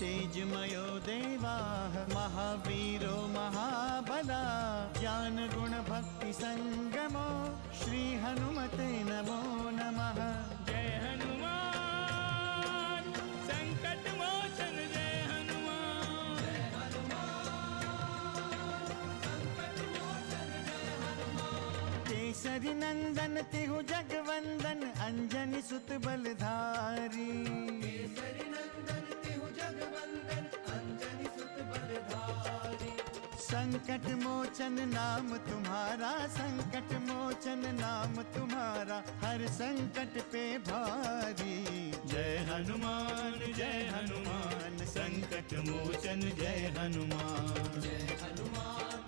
तेजमयो देवाः महावीरो महाबला ज्ञान गुण भक्ति संगमो श्री हनुमते नमो नमः। जय हनुमान संकट मोचन जय हनुमान। जय हनुमान संकट मोचन जय हनुमान। केसरी नंदन तिहु जगवंदन अंजनी सुत बलधारी। केसरी नंदन तिहु जगवंदन अंजनी सुत बलधारी। संकट मोचन नाम तुम्हारा संकट मोचन नाम तुम्हारा हर संकट पे भारी। जय हनुमान संकट मोचन जय हनुमान। जय हनुमान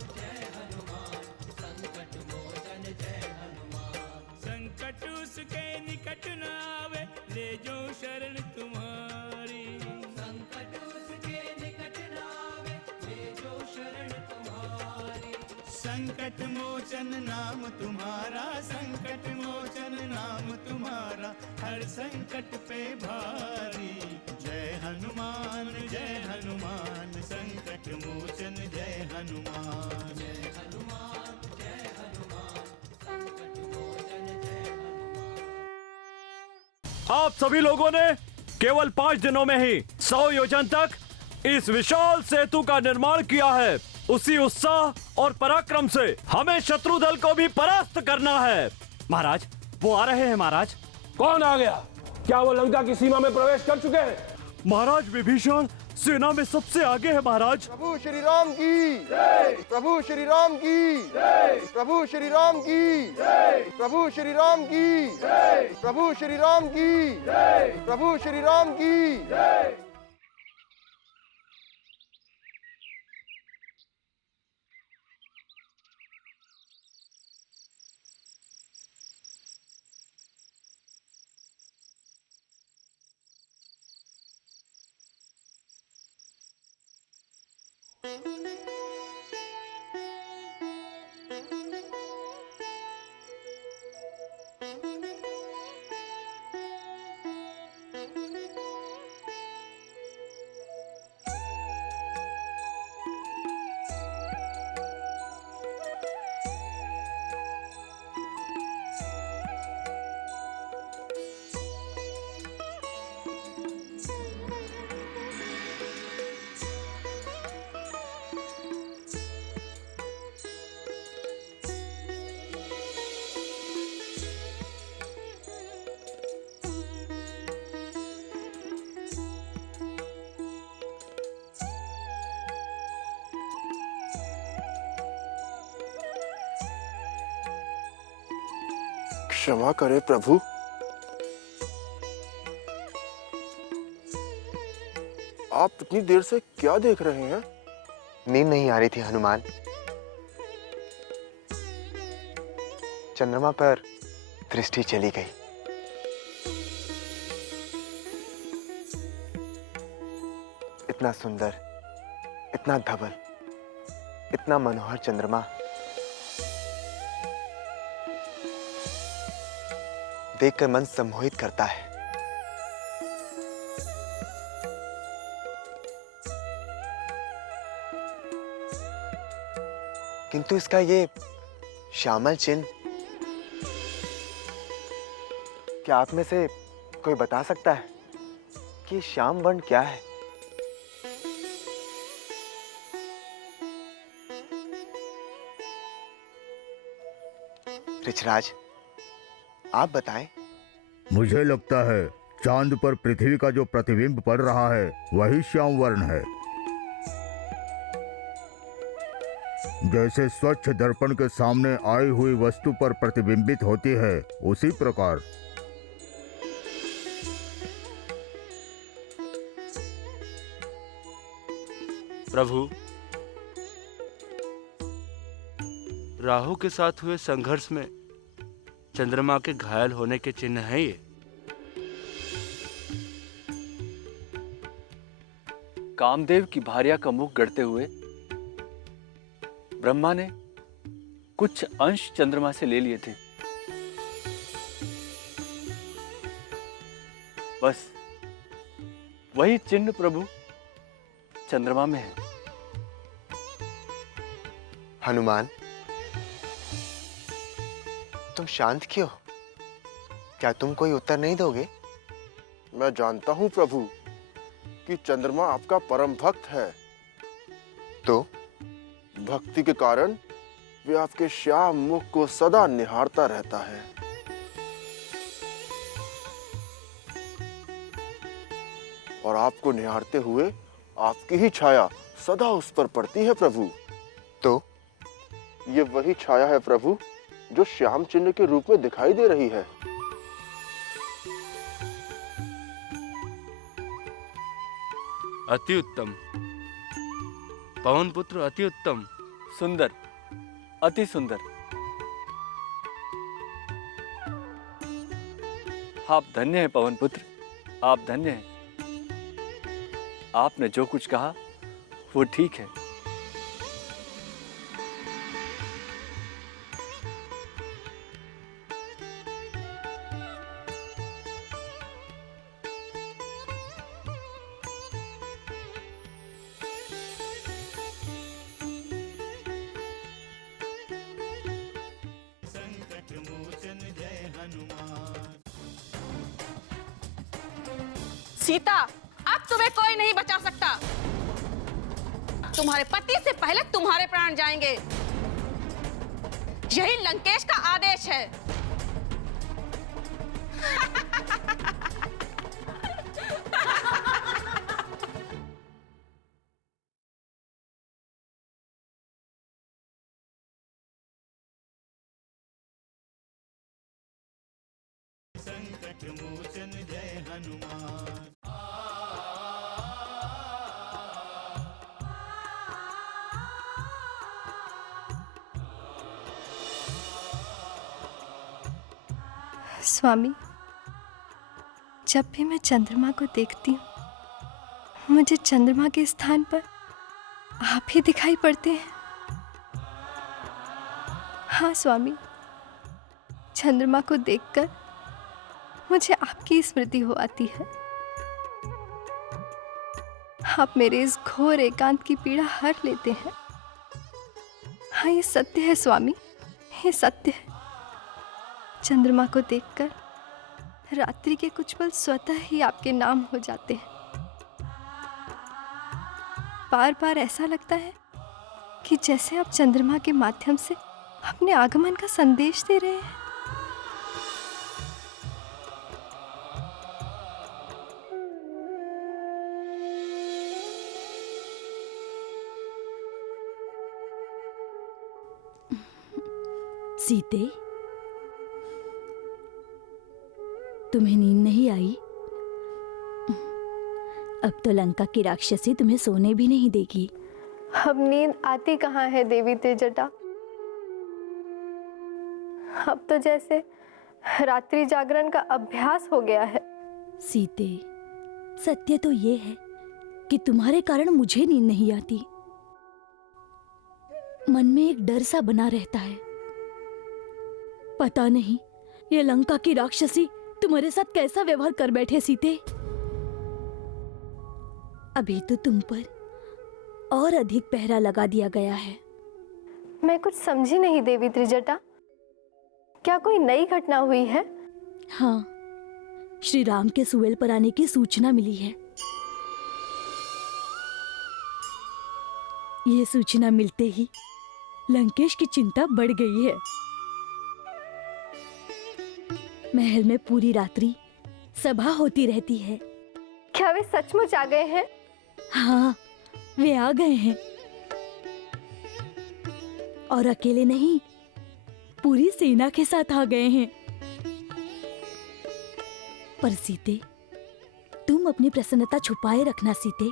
संकट मोचन जय हनुमान। संकट उसके निकट न आवे ले जो शरण तुम्हारी। संकट उसके निकट न आवे ले जो शरण तुम्हारी। संकट मोचन नाम तुम्हारा संकट मोचन नाम तुम्हारा हर संकट पे भारी। जय हनुमान संकट मोचन जय हनुमान। जय हनुमान संकट मोचन जय हनुमान। आप सभी लोगों ने केवल 5 दिनों में ही 100 योजन तक इस विशाल सेतु का निर्माण किया है। उसी उत्साह और पराक्रम से हमें शत्रु दल को भी परास्त करना है। महाराज, वो आ रहे हैं महाराज। कौन आ गया? क्या वो लंका की सीमा में प्रवेश कर चुके हैं? महाराज विभीषण सेना में सबसे आगे है महाराज। प्रभु श्री राम की जय। प्रभु श्री राम की जय। प्रभु श्री राम की जय। प्रभु श्री राम की जय। प्रभु श्री राम की जय। प्रभु श्री राम की जय। क्षमा करे प्रभु। आप इतनी देर से क्या देख रहे हैं? नींद नहीं आ रही थी हनुमान। चंद्रमा पर दृष्टि चली गई। इतना सुंदर, इतना धवल, इतना मनोहर चंद्रमा देखकर मन सम्मोहित करता है। किंतु इसका ये श्यामल चिन्ह, क्या आप में से कोई बता सकता है कि श्याम वर्ण क्या है? ऋषराज, आप बताएं। मुझे लगता है चांद पर पृथ्वी का जो प्रतिबिंब पड़ रहा है वही श्याम वर्ण है। जैसे स्वच्छ दर्पण के सामने आई हुई वस्तु पर प्रतिबिंबित होती है, उसी प्रकार। प्रभु, राहु के साथ हुए संघर्ष में चंद्रमा के घायल होने के चिन्ह हैं ये। कामदेव की भार्या का मुख गढ़ते हुए ब्रह्मा ने कुछ अंश चंद्रमा से ले लिए थे। बस वही चिन्ह प्रभु चंद्रमा में है। हनुमान, तुम शांत क्यों? क्या तुम कोई उत्तर नहीं दोगे? मैं जानता हूँ प्रभु कि चंद्रमा आपका परम भक्त है। तो भक्ति के कारण वे आपके श्याम मुख को सदा निहारता रहता है। और आपको निहारते हुए आपकी ही छाया सदा उस पर पड़ती है प्रभु। तो ये वही छाया है प्रभु जो श्याम चिन्ह के रूप में दिखाई दे रही है। अति उत्तम पवन पुत्र, अति उत्तम। सुंदर, अति सुंदर। आप धन्य हैं पवन पुत्र, आप धन्य हैं। आपने जो कुछ कहा वो ठीक है। संकट मोचन जय हनुमान। सीता, अब तुम्हें कोई नहीं बचा सकता। तुम्हारे पति से पहले तुम्हारे प्राण जाएंगे। यही लंकेश का आदेश है। संकट मोचन जय हनुमान। स्वामी, जब भी मैं चंद्रमा को देखती हूँ मुझे चंद्रमा के स्थान पर आप ही दिखाई पड़ते हैं। हाँ स्वामी, चंद्रमा को देखकर मुझे आपकी स्मृति हो आती है। आप मेरे इस घोर एकांत की पीड़ा हर लेते हैं। हाँ, ये सत्य है स्वामी, ये सत्य है। चंद्रमा को देखकर रात्रि के कुछ पल स्वतः ही आपके नाम हो जाते हैं। बार बार ऐसा लगता है कि जैसे आप चंद्रमा के माध्यम से अपने आगमन का संदेश दे रहे हैं। सीते, तुम्हें नींद नहीं आई? अब तो लंका की राक्षसी तुम्हें सोने भी नहीं देगी। अब नींद आती कहाँ है देवी त्रिजटा। अब तो जैसे रात्रि जागरण का अभ्यास हो गया है। सीते, सत्य तो ये है कि तुम्हारे कारण मुझे नींद नहीं आती। मन में एक डर सा बना रहता है। पता नहीं ये लंका की राक्षसी तुम्हारे साथ कैसा व्यवहार कर बैठे सीते। अभी तो तुम पर और अधिक पहरा लगा दिया गया है। मैं कुछ समझी नहीं देवी त्रिजटा। क्या कोई नई घटना हुई है? हाँ, श्री राम के सुवेल पर आने की सूचना मिली है। यह सूचना मिलते ही लंकेश की चिंता बढ़ गई है। महल में पूरी रात्रि सभा होती रहती है। क्या वे सचमुच आ गए हैं? हाँ, वे आ गए हैं। और अकेले नहीं, पूरी सेना के साथ आ गए हैं। पर सीते, तुम अपनी प्रसन्नता छुपाए रखना सीते।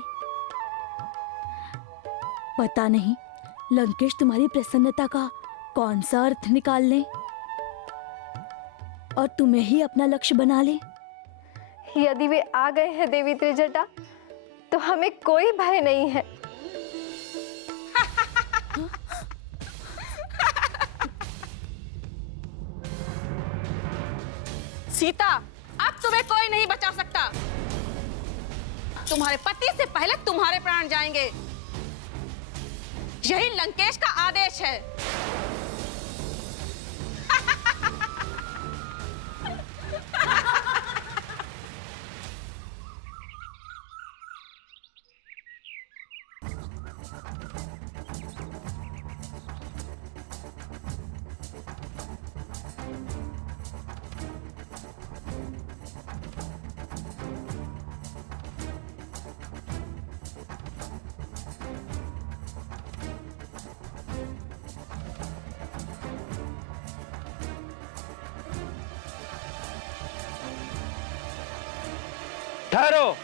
पता नहीं लंकेश तुम्हारी प्रसन्नता का कौन सा अर्थ निकाल ले और तुम्हें ही अपना लक्ष्य बना ले। यदि वे आ गए हैं देवी त्रिजटा, तो हमें कोई भय नहीं है। सीता, अब तुम्हें कोई नहीं बचा सकता। तुम्हारे पति से पहले तुम्हारे प्राण जाएंगे। यही लंकेश का आदेश है। ठहरो।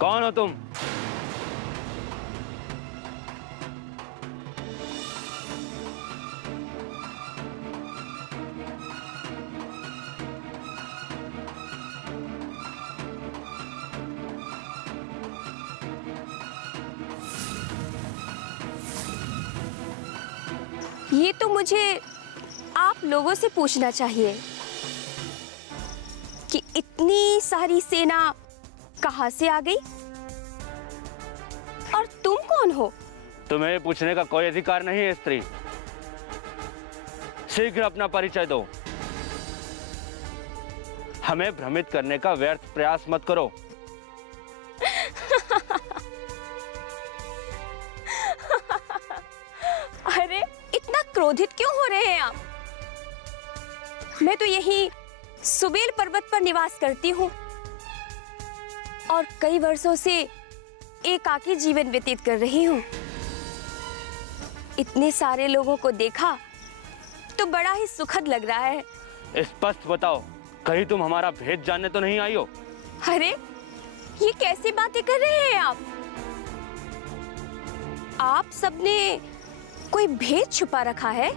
कौन हो तुम? ये तो मुझे आप लोगों से पूछना चाहिए कि इतनी सारी सेना कहां से आ गई और तुम कौन हो? तुम्हें पूछने का कोई अधिकार नहीं है स्त्री। शीघ्र अपना परिचय दो। हमें भ्रमित करने का व्यर्थ प्रयास मत करो। अरे इतना क्रोधित क्यों हो रहे हैं आप? मैं तो यही सुबेल पर्वत पर निवास करती हूँ और कई वर्षों से एकाकी जीवन व्यतीत कर रही हूँ। इतने सारे लोगों को देखा तो बड़ा ही सुखद लग रहा है। स्पष्ट बताओ, कहीं तुम हमारा भेद जानने तो नहीं आई हो? अरे ये कैसी बातें कर रहे हैं आप? आप सबने कोई भेद छुपा रखा है?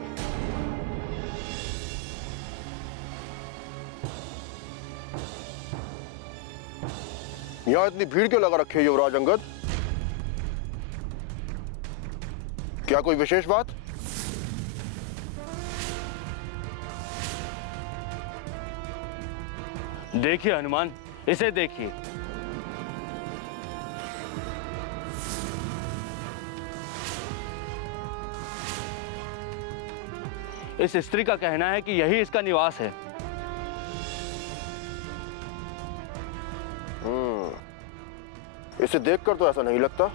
यहाँ इतनी भीड़ क्यों लगा रखी है युवराज अंगद? क्या कोई विशेष बात? देखिए हनुमान, इसे देखिए। इस स्त्री का कहना है कि यही इसका निवास है। इसे देखकर तो ऐसा नहीं लगता।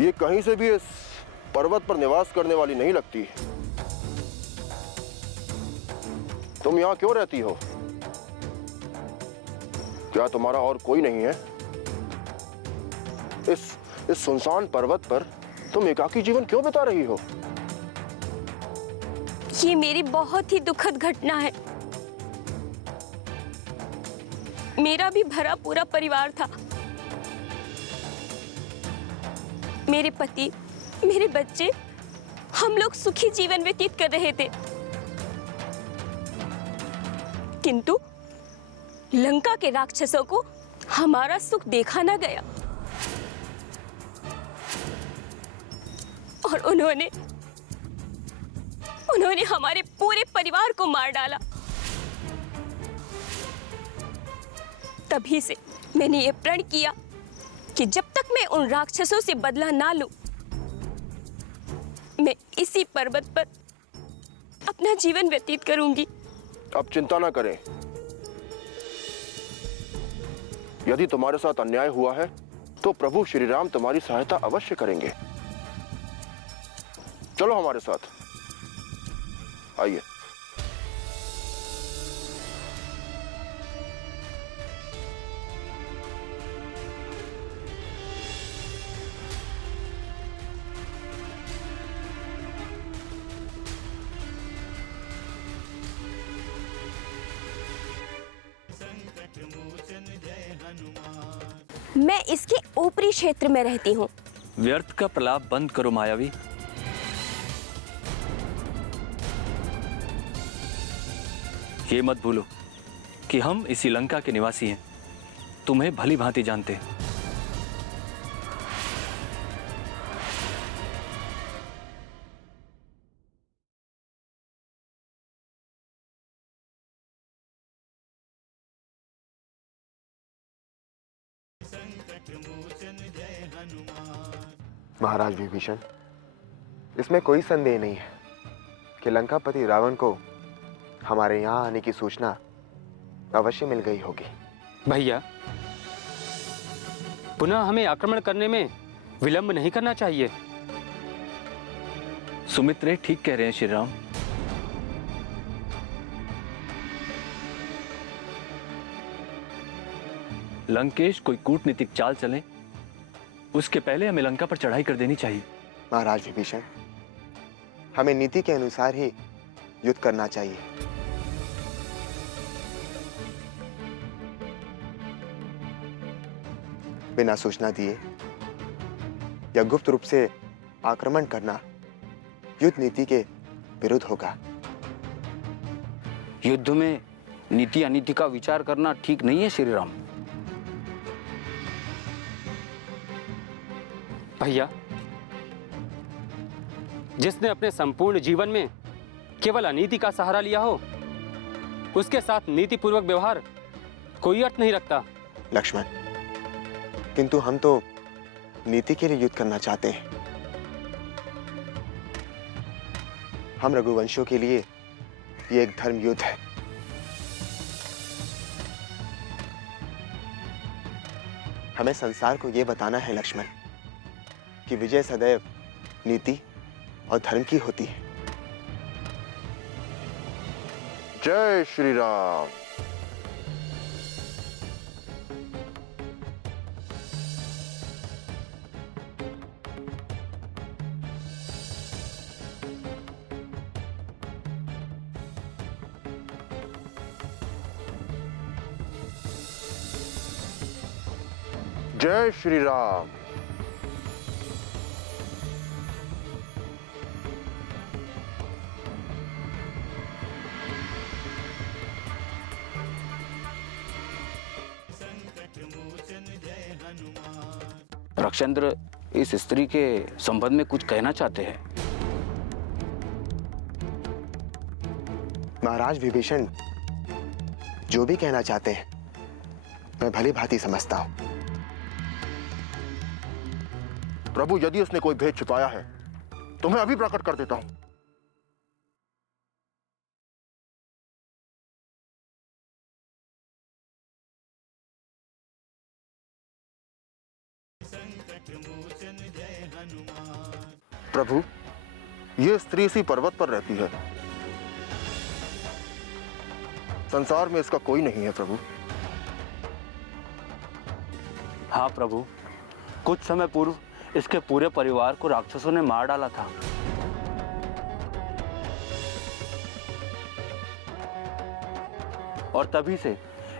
ये कहीं से भी इस पर्वत पर निवास करने वाली नहीं लगती। तुम यहाँ क्यों रहती हो? क्या तुम्हारा और कोई नहीं है? इस सुनसान पर्वत पर तुम एकाकी जीवन क्यों बिता रही हो? ये मेरी बहुत ही दुखद घटना है। मेरा भी भरा पूरा परिवार था। मेरे पति, मेरे बच्चे, हम लोग सुखी जीवन व्यतीत कर रहे थे। किंतु लंका के राक्षसों को हमारा सुख देखा ना गया और उन्होंने हमारे पूरे परिवार को मार डाला। तभी से मैंने ये प्रण किया कि जब तक मैं उन राक्षसों से बदला ना लूं, मैं इसी पर्वत पर अपना जीवन व्यतीत करूंगी। अब चिंता ना करें। यदि तुम्हारे साथ अन्याय हुआ है तो प्रभु श्री राम तुम्हारी सहायता अवश्य करेंगे। चलो हमारे साथ, आइए। मैं इसके ऊपरी क्षेत्र में रहती हूँ। व्यर्थ का प्रलाप बंद करो मायावी। ये मत भूलो कि हम इसी लंका के निवासी हैं, तुम्हें भली भांति जानते हैं। महाराज विभीषण, इसमें कोई संदेह नहीं है कि लंकापति रावण को हमारे यहाँ आने की सूचना अवश्य मिल गई होगी। भैया, पुनः हमें आक्रमण करने में विलंब नहीं करना चाहिए। सुमित्रे ठीक कह रहे हैं श्री राम। लंकेश कोई कूटनीतिक चाल चले उसके पहले हमें लंका पर चढ़ाई कर देनी चाहिए। महाराज विभीषण, हमें नीति के अनुसार ही युद्ध करना चाहिए। बिना सूचना दिए या गुप्त रूप से आक्रमण करना युद्ध नीति के विरुद्ध होगा। युद्ध में नीति अनीति का विचार करना ठीक नहीं है श्री राम। भैया, जिसने अपने संपूर्ण जीवन में केवल अनीति का सहारा लिया हो, उसके साथ नीतिपूर्वक व्यवहार कोई अर्थ नहीं रखता। लक्ष्मण, किंतु हम तो नीति के लिए युद्ध करना चाहते हैं। हम रघुवंशियों के लिए ये एक धर्म युद्ध है। हमें संसार को ये बताना है लक्ष्मण कि विजय सदैव नीति और धर्म की होती है। जय श्री राम। जय श्री राम। रक्षेंद्र इस स्त्री के संबंध में कुछ कहना चाहते हैं। महाराज विभीषण जो भी कहना चाहते हैं मैं भली भांति समझता हूं। प्रभु, यदि उसने कोई भेद छिपाया है तो मैं अभी प्रकट कर देता हूं। प्रभु, ये स्त्री इसी पर्वत पर रहती है। संसार में इसका कोई नहीं है प्रभु। हाँ प्रभु, कुछ समय पूर्व इसके पूरे परिवार को राक्षसों ने मार डाला था। और तभी से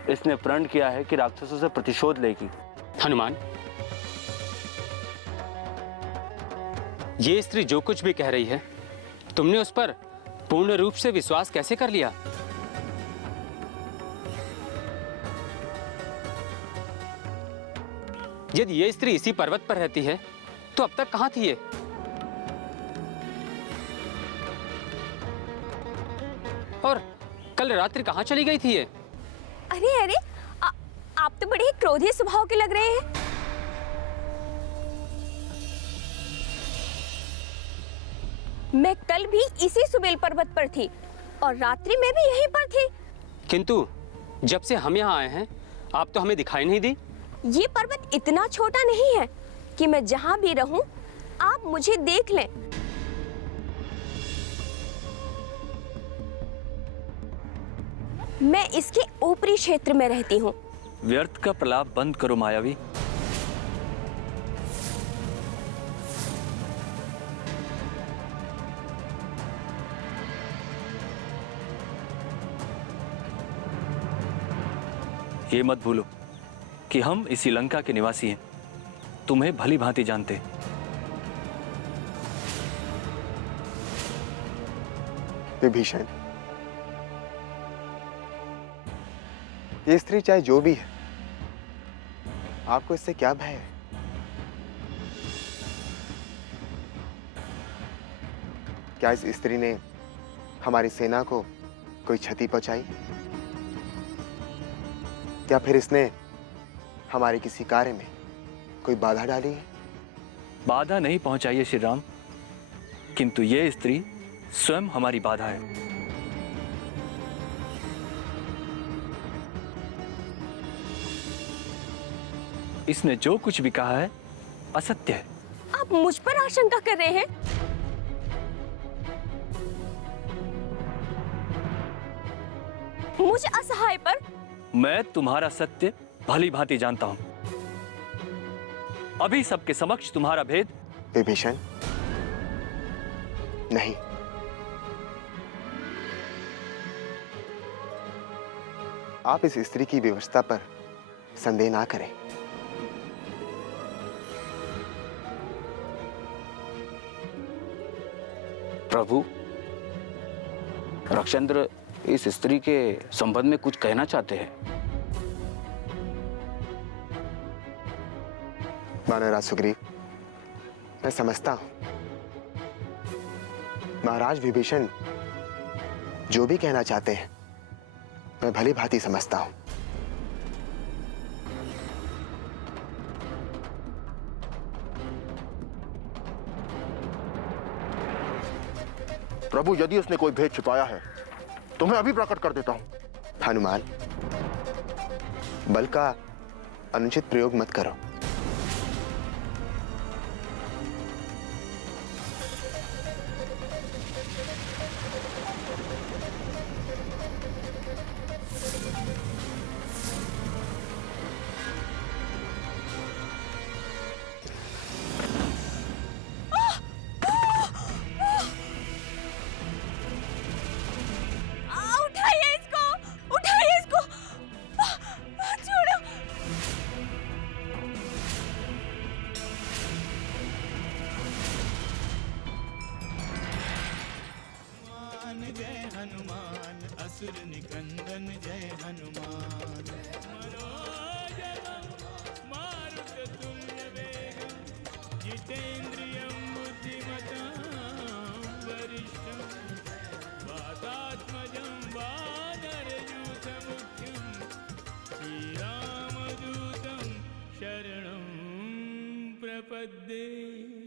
इसने प्रण किया है कि राक्षसों से प्रतिशोध लेगी। हनुमान, ये स्त्री जो कुछ भी कह रही है, तुमने उस पर पूर्ण रूप से विश्वास कैसे कर लिया? यदि ये स्त्री इसी पर्वत पर रहती है तो अब तक कहां थी ये? और कल रात्रि कहां चली गई थी ये? अरे अरे, आप तो बड़े ही क्रोधी स्वभाव के लग रहे हैं। मैं कल भी इसी सुबेल पर्वत पर थी और रात्रि में भी यहीं पर थी। किंतु जब से हम यहाँ आए हैं आप तो हमें दिखाई नहीं दी। ये पर्वत इतना छोटा नहीं है कि मैं जहां भी रहूं आप मुझे देख लें। मैं इसके ऊपरी क्षेत्र में रहती हूँ। व्यर्थ का प्रलाप बंद करो मायावी। ये मत भूलो कि हम इसी लंका के निवासी हैं, तुम्हें भली भांति जानते हैं। विभीषण, ये स्त्री चाहे जो भी है, आपको इससे क्या भय है? क्या इस स्त्री ने हमारी सेना को कोई क्षति पहुंचाई, या फिर इसने हमारे किसी कार्य में कोई बाधा डाली है? बाधा नहीं पहुंचाई है श्री राम, किंतु ये स्त्री स्वयं हमारी बाधा है। इसने जो कुछ भी कहा है असत्य है। आप मुझ पर आशंका कर रहे हैं? मुझ असहाय पर? मैं तुम्हारा सत्य भली भांति जानता हूं। अभी सबके समक्ष तुम्हारा भेद। विभीषण, नहीं, आप इस स्त्री की व्यवस्था पर संदेह ना करें। प्रभु, रक्षेंद्र इस स्त्री के संबंध में कुछ कहना चाहते हैं। वानरराज सुग्रीव, मैं समझता हूं महाराज विभीषण जो भी कहना चाहते हैं, मैं भली भांति समझता हूं। प्रभु, यदि उसने कोई भेद छिपाया है तो मैं अभी प्रकट कर देता हूं। हनुमान, बल का अनुचित प्रयोग मत करो। जय हनुमान, असुर निकंदन जय हनुमान। जितेन्द्रियं बुद्धिमतां वरिष्ठं वातात्मजं वानरयूथमुख्यं श्रीरामदूतं शरणं प्रपद्ये।